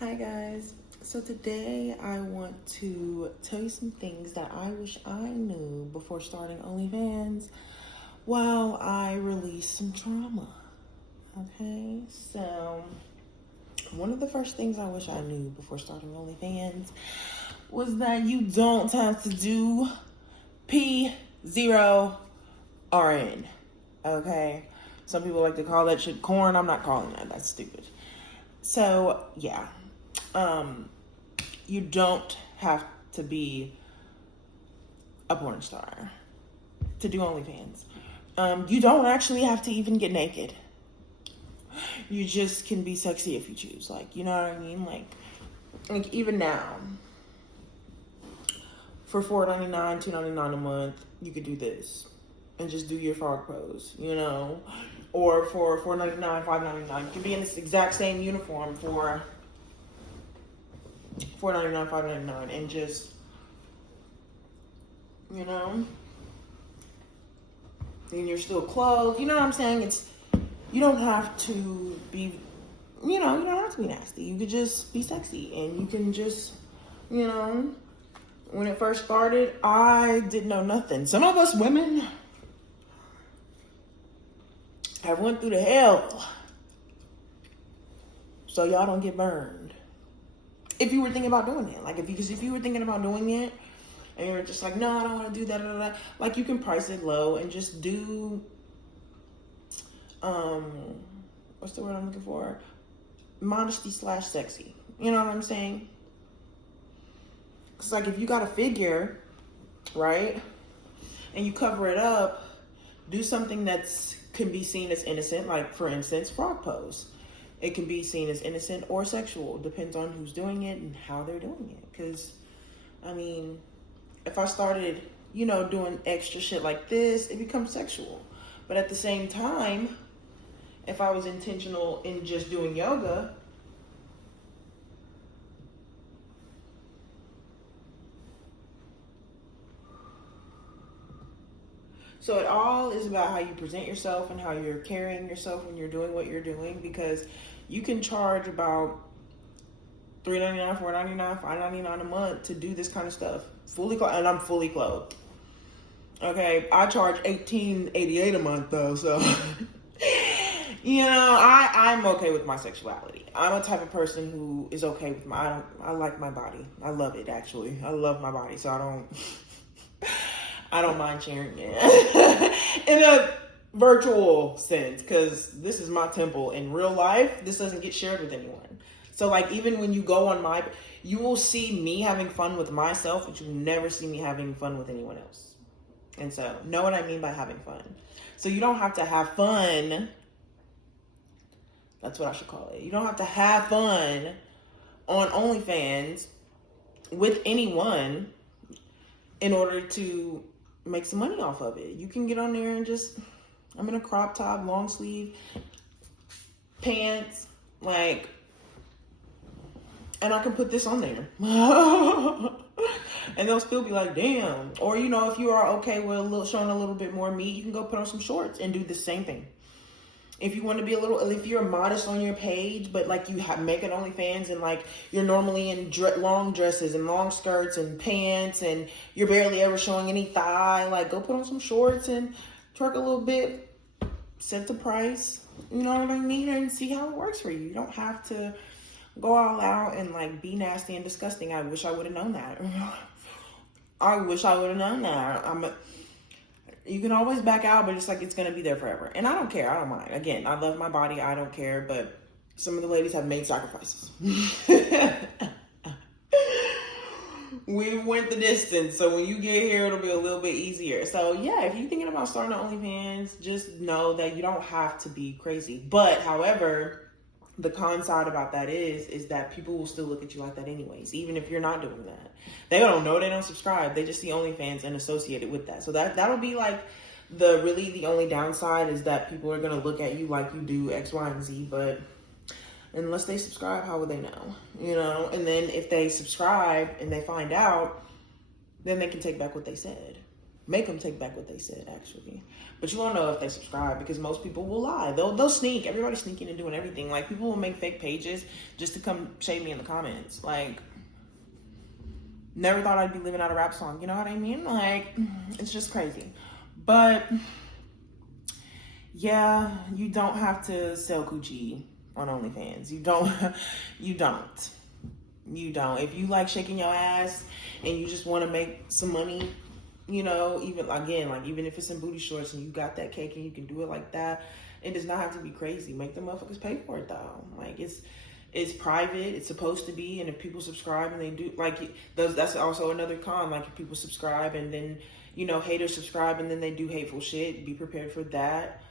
Hi guys. So today I want to tell you some things that I wish I knew before starting OnlyFans while I release some trauma. Okay, so one of the first things I wish I knew before starting OnlyFans was that you don't have to do P0RN. Okay, some people like to call that shit corn. I'm not calling that. That's stupid. So yeah, you don't have to be a porn star to do OnlyFans. You don't actually have to even get naked. You just can be sexy if you choose. Like, you know what I mean? Like even now, for $4.99, $2.99 a month, you could do this and just do your frog pose, you know? Or for $4.99, $5.99, you could be in this exact same uniform for $4.99, $5.99, and just, you know, and you're still clothed. You know what I'm saying? You don't have to be, you don't have to be nasty. You could just be sexy, and you can just, when it first started, I didn't know nothing. Some of us women have went through the hell, so y'all don't get burned. If you were thinking about doing it, because if you were thinking about doing it, and you're just like, no, I don't want to do that, like, you can price it low and just do, what's the word I'm looking for? Modesty/sexy. You know what I'm saying? It's like, if you got a figure, right, and you cover it up, do something can be seen as innocent, like, for instance, frog pose. It can be seen as innocent or sexual. Depends on who's doing it and how they're doing it. Because, I mean, if I started, doing extra shit like this, it becomes sexual. But at the same time, if I was intentional in just doing yoga, so it all is about how you present yourself and how you're carrying yourself when you're doing what you're doing, because you can charge about $3.99, $4.99, $5.99 a month to do this kind of stuff. Fully clothed, and I'm fully clothed. Okay, I charge $18.88 a month though, so I'm okay with my sexuality. I'm a type of person who is okay with I like my body. I love it, actually. I love my body, so I don't mind sharing it in a virtual sense, because this is my temple. In real life, this doesn't get shared with anyone. So, like, even when you go on you will see me having fun with myself, but you will never see me having fun with anyone else. And so, know what I mean by having fun. So you don't have to have fun. That's what I should call it. You don't have to have fun on OnlyFans with anyone in order to make some money off of it. You can get on there and I'm in a crop top, long sleeve, pants, and I can put this on there. And they'll still be like, damn. Or, if you are okay with showing a little bit more meat, you can go put on some shorts and do the same thing. If you want to be if you're modest on your page, but make an OnlyFans and you're normally in long dresses and long skirts and pants and you're barely ever showing any thigh, go put on some shorts and twerk a little bit, set the price, you know what I mean, and see how it works for you. You don't have to go all out and be nasty and disgusting. I wish I would have known that. I wish I would have known that. You can always back out, but it's going to be there forever. And I don't care. I don't mind. Again, I love my body. I don't care. But some of the ladies have made sacrifices. We've went the distance. So when you get here, it'll be a little bit easier. So yeah, if you're thinking about starting OnlyFans, just know that you don't have to be crazy. But however, the con side about that is that people will still look at you like that anyways, even if you're not doing that. They don't know, they don't subscribe. They just see OnlyFans and associate it with that. So that'll be the only downside, is that people are going to look at you like you do X, Y, and Z. But unless they subscribe, how would they know? And then if they subscribe and they find out, then they can take back what they said. Make them take back what they said, actually. But you won't know if they subscribe because most people will lie. They'll sneak. Everybody's sneaking and doing everything. Like, people will make fake pages just to come shade me in the comments. Like, never thought I'd be living out a rap song. You know what I mean? Like, it's just crazy. But yeah, you don't have to sell coochie on OnlyFans. You don't. If you like shaking your ass and you just want to make some money, you know, even if it's in booty shorts and you got that cake and you can do it like that, it does not have to be crazy. Make the motherfuckers pay for it though. Like, it's private. It's supposed to be. And if people subscribe and they do, like, that's also another con. Like, if people subscribe and then, you know, haters subscribe and then they do hateful shit, be prepared for that.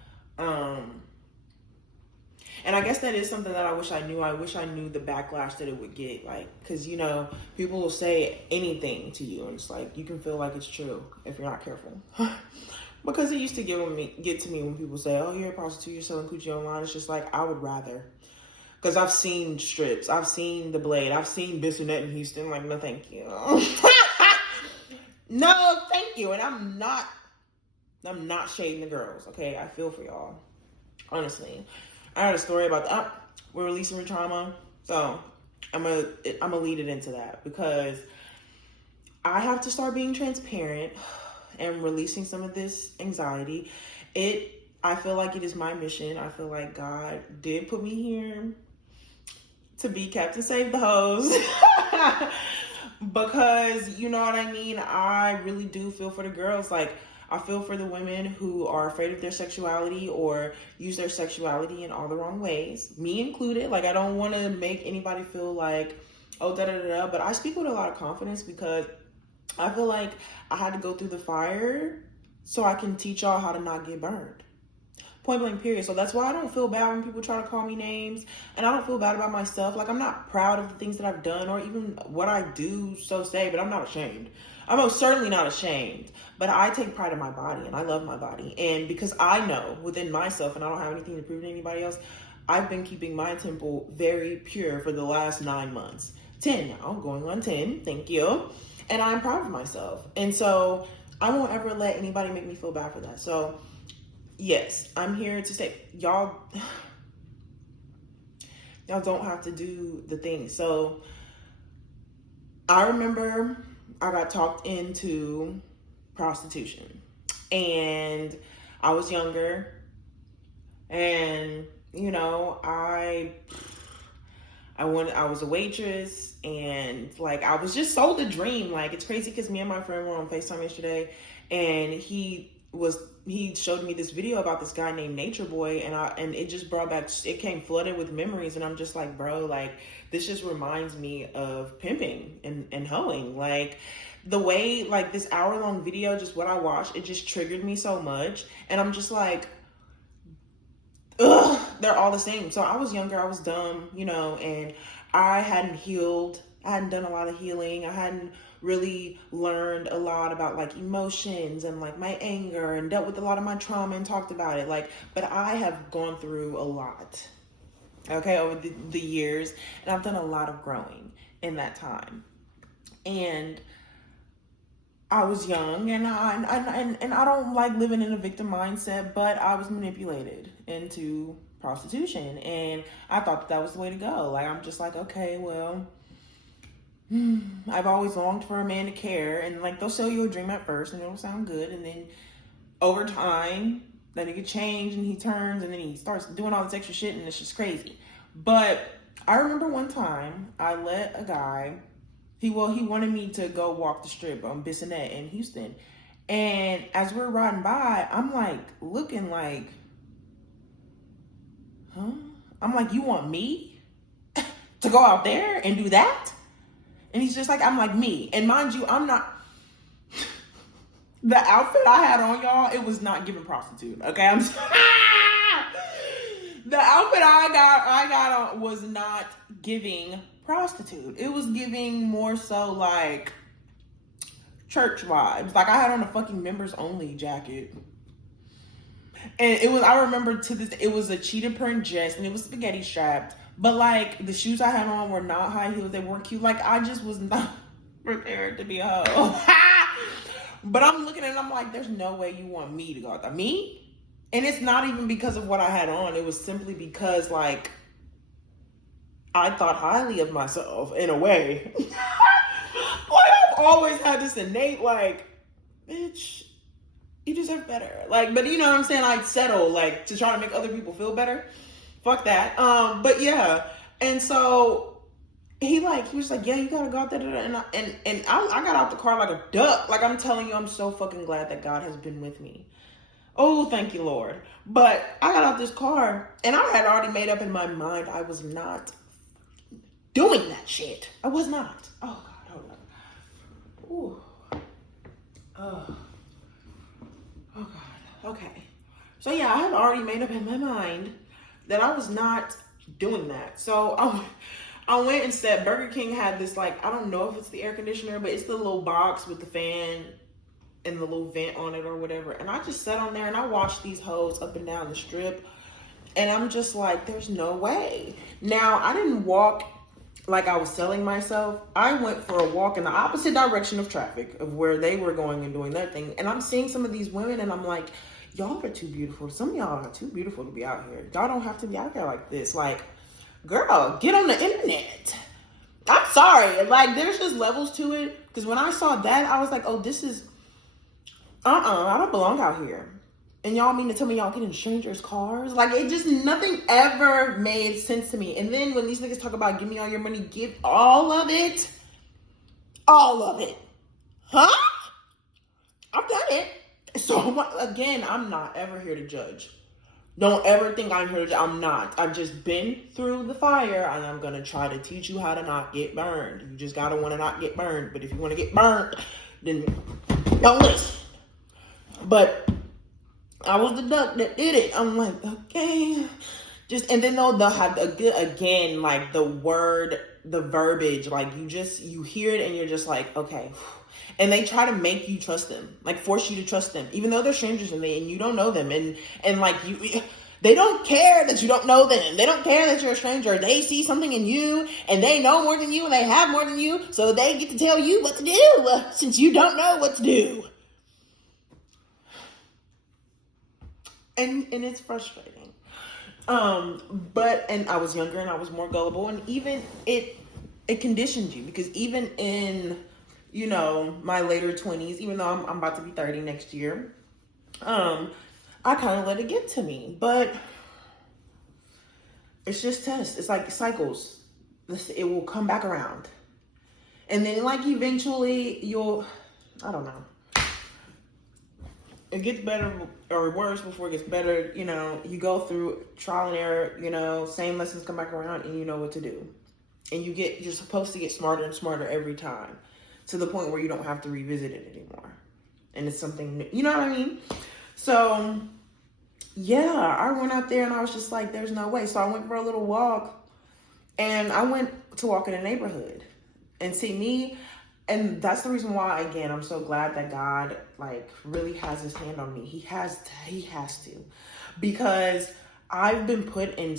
And I guess that is something that I wish I knew. I wish I knew the backlash that it would get. Like, because, you know, people will say anything to you. And it's like, you can feel like it's true if you're not careful. Because it used to get to me when people say, oh, you're a prostitute, you're selling coochie online. It's just like, I would rather. Because I've seen strips. I've seen the Blade. I've seen Bissonnette in Houston. Like, no, thank you. No, thank you. And I'm not shading the girls, okay? I feel for y'all. Honestly. I heard a story about that. We're releasing trauma. So I'm gonna lead it into that because I have to start being transparent and releasing some of this anxiety. I feel like it is my mission. I feel like God did put me here to be Captain Save the Hoes. Because, you know what I mean? I really do feel for the girls. Like, I feel for the women who are afraid of their sexuality or use their sexuality in all the wrong ways, me included. Like, I don't want to make anybody feel like, oh, da-da-da-da, but I speak with a lot of confidence because I feel like I had to go through the fire so I can teach y'all how to not get burned. Point blank, period. So that's why I don't feel bad when people try to call me names, and I don't feel bad about myself. Like, I'm not proud of the things that I've done or even what I do, so say, but I'm not ashamed. I'm most certainly not ashamed, but I take pride in my body and I love my body. And because I know within myself, and I don't have anything to prove to anybody else, I've been keeping my temple very pure for the last 9 months. 10 now, going on 10, thank you. And I'm proud of myself. And so I won't ever let anybody make me feel bad for that. So yes, I'm here to say, y'all don't have to do the thing. So I remember I got talked into prostitution, and I was younger, and, you know, I was a waitress, and like, I was just sold a dream. Like, it's crazy because me and my friend were on FaceTime yesterday, and he showed me this video about this guy named Nature Boy, and it just brought back, it came flooded with memories, and I'm just like, bro, like, this just reminds me of pimping and hoeing. Like, the way, like, this hour-long video, just what I watched, it just triggered me so much, and I'm just like, ugh, they're all the same. So I was younger, I was dumb, you know, and I hadn't healed, I hadn't done a lot of healing, I hadn't really learned a lot about, like, emotions and, like, my anger, and dealt with a lot of my trauma and talked about it, like, but I have gone through a lot, okay, over the years, and I've done a lot of growing in that time. And I was young, and I don't like living in a victim mindset, but I was manipulated into prostitution, and I thought that was the way to go. Like, I'm just like, okay, well, I've always longed for a man to care, and like, they'll sell you a dream at first, and it'll sound good, and then over time, that nigga change, and he turns, and then he starts doing all this extra shit, and it's just crazy. But I remember one time, I let a guy, he wanted me to go walk the strip on Bissonnette in Houston, and as we're riding by, I'm like, looking like, huh? I'm like, you want me to go out there and do that? And he's just like, I'm like, me. And mind you, I'm not, the outfit I had on, y'all, it was not giving prostitute, okay? The outfit I got on was not giving prostitute. It was giving more so like church vibes. Like, I had on a fucking members only jacket. And it was, I remember to this, it was a cheetah print dress, and it was spaghetti strapped. But like, the shoes I had on were not high heels. They weren't cute. Like, I just was not prepared to be a hoe. But I'm looking at it, I'm like, there's no way you want me to go out there. Me? And it's not even because of what I had on. It was simply because, like, I thought highly of myself in a way. Like, I've always had this innate, like, bitch, you deserve better. Like, but you know what I'm saying? I'd settle, like, to try to make other people feel better. Fuck that. But yeah. And so he was like, yeah, you gotta go out there. And I got out the car like a duck. Like, I'm telling you, I'm so fucking glad that God has been with me. Oh, thank you, Lord. But I got out this car and I had already made up in my mind I was not doing that shit. I was not. Oh, God, hold on. Ooh. Oh. Oh, God. Okay. So, yeah, I had already made up in my mind that I was not doing that. So, I went instead. Burger King had this, like, I don't know if it's the air conditioner, but it's the little box with the fan and the little vent on it or whatever. And I just sat on there and I watched these hoes up and down the strip. And I'm just like, there's no way. Now, I didn't walk like I was selling myself. I went for a walk in the opposite direction of traffic of where they were going and doing their thing. And I'm seeing some of these women and I'm like, y'all are too beautiful. Some of y'all are too beautiful to be out here. Y'all don't have to be out there like this. Like, girl, get on the internet. I'm sorry. Like, there's just levels to it. Because when I saw that, I was like, oh, this is, I don't belong out here. And y'all mean to tell me y'all get in strangers' cars? Like, it just, nothing ever made sense to me. And then when these niggas talk about give me all your money, give all of it. All of it. Huh? I've done it. So, again, I'm not ever here to judge. Don't ever think I'm here to judge. I'm not. I've just been through the fire, and I'm going to try to teach you how to not get burned. You just got to want to not get burned. But if you want to get burned, then don't listen. But I was the duck that did it. I'm like, okay. And then they'll have a good, again, like the word, the verbiage, like you hear it and you're just like, okay. And they try to make you trust them, like force you to trust them, even though they're strangers and you don't know them. And like they don't care that you don't know them. They don't care that you're a stranger. They see something in you and they know more than you and they have more than you. So they get to tell you what to do since you don't know what to do. And it's frustrating. And I was younger and I was more gullible, and even it conditioned you, because even in, you know, my later 20s, even though I'm about to be 30 next year, I kind of let it get to me. But it's just tests. It's like cycles. It will come back around. And then, like, eventually I don't know. It gets better or worse before it gets better. You know, you go through trial and error, you know, same lessons come back around and you know what to do. And you're supposed to get smarter and smarter every time, to the point where you don't have to revisit it anymore. And it's something new, you know what I mean? So, yeah, I went out there and I was just like, there's no way. So I went for a little walk, and I went to walk in the neighborhood and see me. And that's the reason why, again, I'm so glad that God, like, really has his hand on me. He has to. Because I've been put in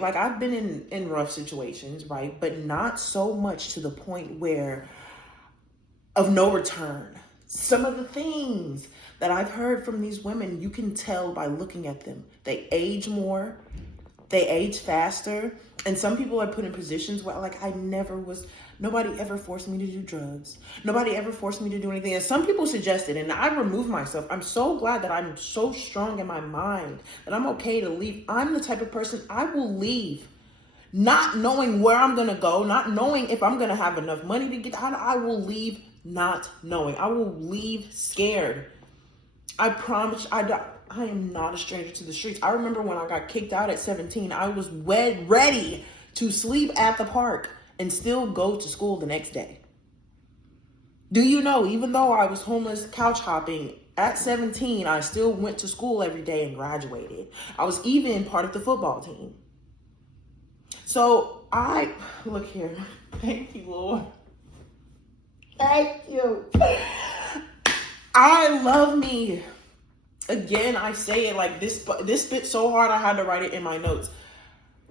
like, I've been in rough situations, right? But not so much to the point where of no return. Some of the things that I've heard from these women, you can tell by looking at them. They age more. They age faster. And some people are put in positions where, like, nobody ever forced me to do drugs. Nobody ever forced me to do anything. And some people suggested, and I removed myself. I'm so glad that I'm so strong in my mind that I'm okay to leave. I'm the type of person, I will leave not knowing where I'm going to go, not knowing if I'm going to have enough money to get out. I will leave not knowing. I will leave scared. I promise. I am not a stranger to the streets. I remember when I got kicked out at 17, I was ready to sleep at the park and still go to school the next day. Do you know, even though I was homeless, couch hopping, at 17, I still went to school every day and graduated. I was even part of the football team. So look here. Thank you, Lord. Thank you. I love me. Again, I say it like this bit so hard I had to write it in my notes.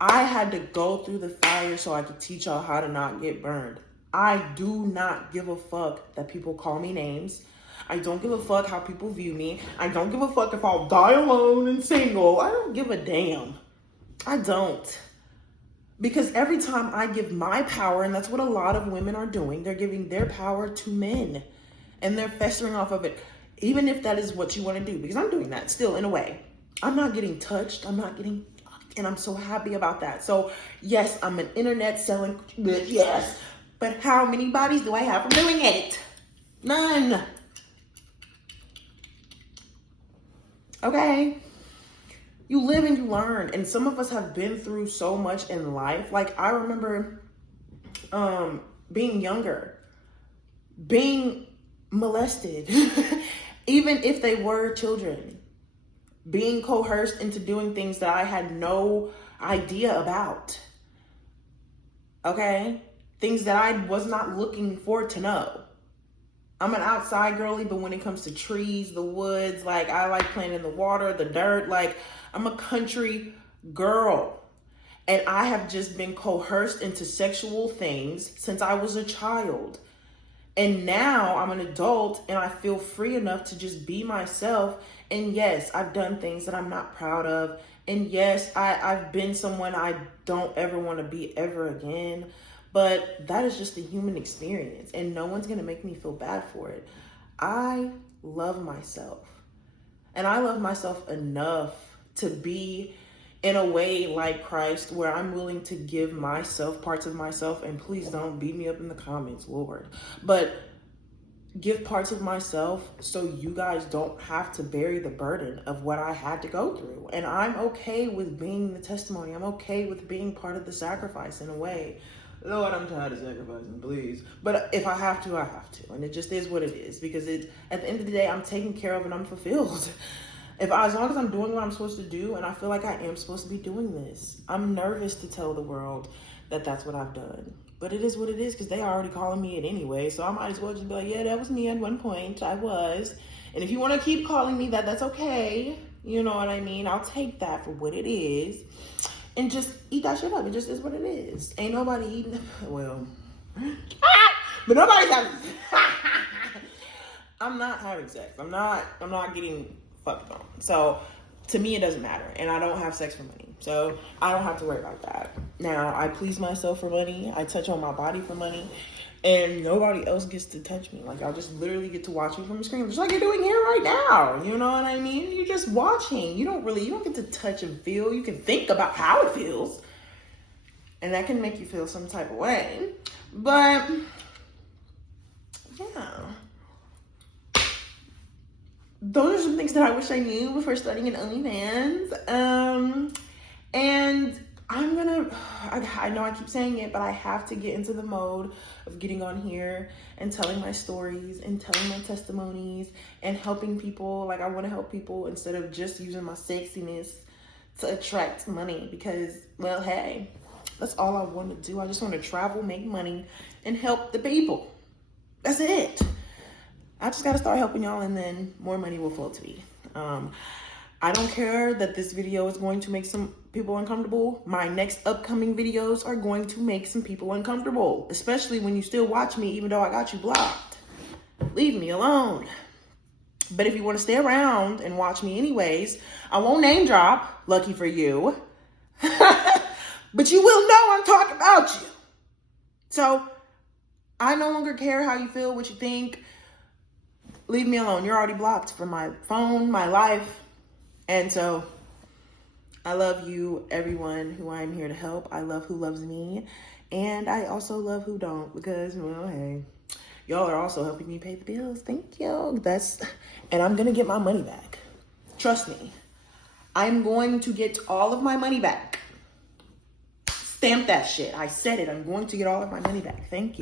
I had to go through the fire so I could teach y'all how to not get burned. I do not give a fuck that people call me names. I don't give a fuck how people view me. I don't give a fuck if I'll die alone and single. I don't give a damn. I don't. Because every time I give my power, and that's what a lot of women are doing, they're giving their power to men. And they're festering off of it. Even if that is what you want to do. Because I'm doing that still in a way. I'm not getting touched. I'm not getting fucked. And I'm so happy about that. So yes, I'm an internet selling bitch. Yes. But how many bodies do I have from doing it? None. Okay. You live and you learn. And some of us have been through so much in life. Like I remember being younger, being molested, even if they were children, being coerced into doing things that I had no idea about. Okay? Things that I was not looking for to know. I'm an outside girly, but when it comes to trees, the woods, like I like playing in the water, the dirt, like I'm a country girl. And I have just been coerced into sexual things since I was a child. And now I'm an adult and I feel free enough to just be myself. And yes, I've done things that I'm not proud of. And yes, I've been someone I don't ever want to be ever again. But that is just the human experience. And no one's going to make me feel bad for it. I love myself. And I love myself enough to be in a way like Christ, where I'm willing to give myself, parts of myself, and please don't beat me up in the comments, Lord, but give parts of myself so you guys don't have to bear the burden of what I had to go through. And I'm okay with being the testimony. I'm okay with being part of the sacrifice in a way. Lord, I'm tired of sacrificing, please. But if I have to, I have to. And it just is what it is, because at the end of the day, I'm taken care of and I'm fulfilled. As long as I'm doing what I'm supposed to do, and I feel like I am supposed to be doing this, I'm nervous to tell the world that that's what I've done. But it is what it is, because they are already calling me it anyway. So I might as well just be like, yeah, that was me at one point. I was. And if you want to keep calling me that, that's okay. You know what I mean? I'll take that for what it is. And just eat that shit up. It just is what it is. Ain't nobody eating. Well. But nobody's having. I'm not having sex. I'm not getting fucked on. So to me, it doesn't matter. And I don't have sex for money. So I don't have to worry about that. Now, I please myself for money. I touch on my body for money. And nobody else gets to touch me. Like, I'll just literally get to watch you from the screen. Just like you're doing here right now. You know what I mean? You're just watching. You don't get to touch and feel. You can think about how it feels. And that can make you feel some type of way. But, yeah. Those are some things that I wish I knew before starting an OnlyFans. And I know I keep saying it, but I have to get into the mode of getting on here and telling my stories and telling my testimonies and helping people. Like, I want to help people instead of just using my sexiness to attract money, because, well, hey, that's all I want to do. I just want to travel, make money, and help the people. That's it. I just got to start helping y'all, and then more money will flow to me. I don't care that this video is going to make some people uncomfortable. My next upcoming videos are going to make some people uncomfortable, especially when you still watch me, even though I got you blocked. Leave me alone. But if you want to stay around and watch me anyways, I won't name drop, lucky for you. But you will know I'm talking about you. So I no longer care how you feel, what you think. Leave me alone. You're already blocked from my phone, my life. And so I love you, everyone who I'm here to help. I love who loves me. And I also love who don't, because, well, hey, y'all are also helping me pay the bills. Thank you. And I'm going to get my money back. Trust me. I'm going to get all of my money back. Stamp that shit. I said it. I'm going to get all of my money back. Thank you.